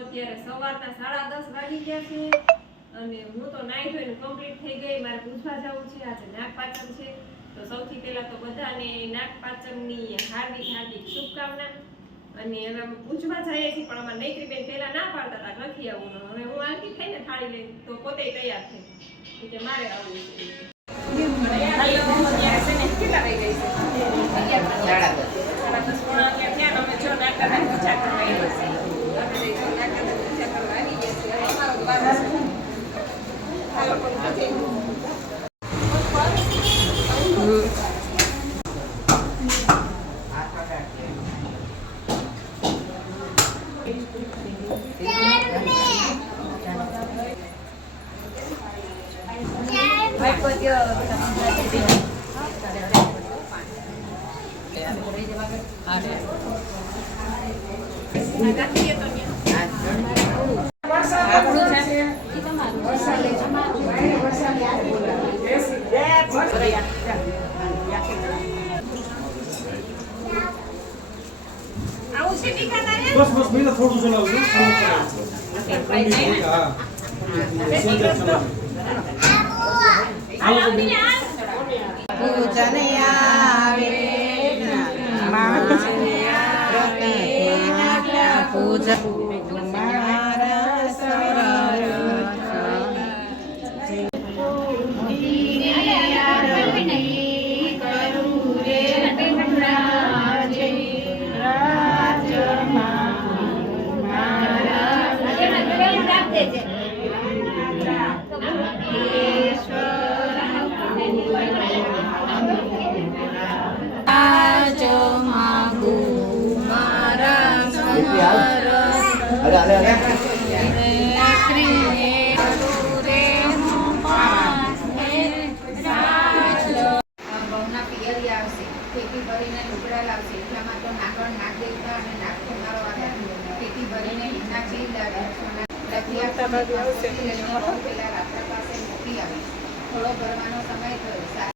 અત્યારે સવારના 10:30 વાગી ગયા છે અને હું તો નાઈ ધોઈને કમ્પ્લીટ થઈ ગઈ. મારે પૂછવા જવું છે, આજે નાગપાંચમ છે. તો સૌથી પહેલા તો બધાને નાગપાંચમની હાર્દિક હાર્દિક શુભકામના. અને હવે અમે પૂછવા જઈએ છીએ, પણ અમારા નૈત્રીબેન પહેલા ના પાડતા હતા નથી આવવું. હવે હું આલતી થઈને થાળી લઈને તો પોતે તૈયાર થઈ કે મારે આવવું છે. કેટલા રહી ગઈ છે? 10:30 પોણા 11 થયા. અમે જો નાગપાંચમ પૂછા કરવા આવ્યા છીએ. बस बस मैं थोड़ा चलाऊं पूजा ખેતી ભરીને લુગડા લાવશે. એટલામાં તો નાગણ નાગ દેવતા અને નાગ કુમારો આવ્યા. ખેતી ભરીને હિંગનાજી પેલા રાત્રા પાસે મૂકી આવી. થોડો ભરવાનો સમય થયો.